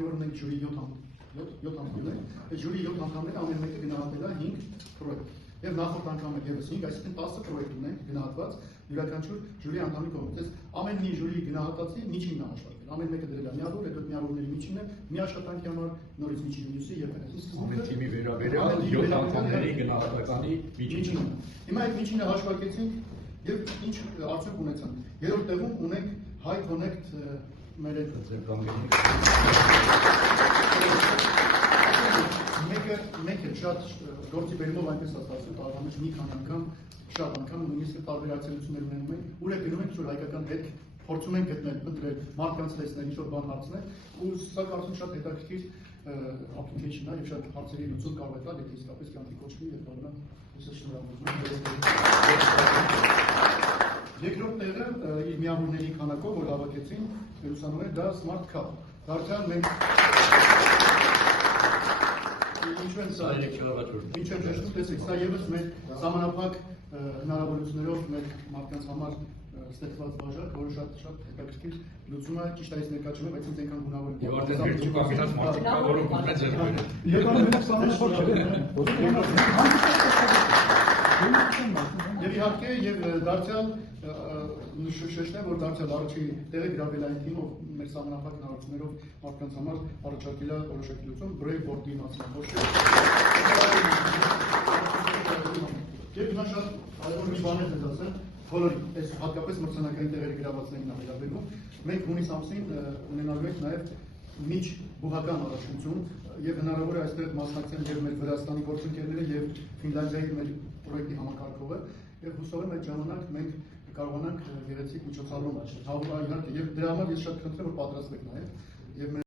քանի որ մենք ժյուրի 7 անդամներ ենք, այդ ժյուրի 7 անդամները ամեն մեկը գնահատել է 5 պրոյեկտ։ Եվ նախորդ անգամը ևս 5, այսինքն 10 պրոյեկտ ունենք գնահատված յուրաքանչյուր ժյուրի անդամի կողմից։ Ամեն մի ժյուրի գնահատածի միջինն է հաշվարկվել։ Ամեն մեկը դրել է միավոր, հետո միավորների միջինը մի աշխատանքի համար նորից միջին մյուսի եւ այլն։ Ամեն թիմի վերաբերյալ 7 անդամների գնահատականի միջինը։ Հիմա այդ միջինը հաշվարկեցինք եւ ինչ արդյունք ունեցանք։ Երրորդ տեղում ունենք High Connect մեր Մեկը շատ գործի բերումով այնպես ասացին, տարվա մեջ մի քանի անգամ, շատ անգամ նույնիսկ տարբեր այցելություններ ունենում ենք, ուր է գնում ենք ինչ-որ հայկական հետք, փորձում ենք գտնել, ընտրել, մարդկանց տեսնել, ինչ-որ բան հարցնել, ու սա կարծում շատ հետաքրքիր application է, եւ շատ հարցերի լուծում կարող է տալ, եթե իսկապես կյանքի կոչվի եւ բանա ուսը շնորհավորում։ Երկրորդ տեղը իր միավորների քանակով, որ հավաքեցին, ուսանողներ դա Smart Cup։ Դարձյալ մենք Ինչու ճշտում տեսեք, սա ևս մեր սահմանափակ հնարավորություններով մեր մարդկանց համար ստեղծված բաժակ, որը շատ հետաքրքիր լուծում է, ճիշտ այս ներկա չունի, բայց ինձ այնքան գունավոր է։ Եվ արդեն վերջին կապիտան մարդիկ կա, որոնք ուզում են ձեռք բերել։ Եկան մենակ Եվ իհարկե եւ դարձյալ շեշտեմ, որ դարձյալ առաջի տեղը գրավելային թիմով մեր սահմանափակ հնարավորություններով մարդկանց համար առաջարկել է որոշակի լուծում Brave Board-ի մասին։ Եվ հիմա շատ այլ մի բաներ ես ասեմ, բոլորի այս հատկապես մրցանակային տեղերի գրավվածներին վերաբերում, մենք հունիս ամսին ունենալու ենք նաեւ միջ բուհական առաջնություն եւ հնարավոր է այստեղ մասնակցեն եւ մեր Վրաստանի գործընկերները եւ Ֆինլանդիայի մեր պրոյեկտի համակարգողը եւ հուսով եմ այդ ժամանակ մենք կարողանանք գեղեցիկ միջոցառում իհարկե եւ դրա համար ես շատ խնդրեմ որ պատրաստվեք նաեւ եւ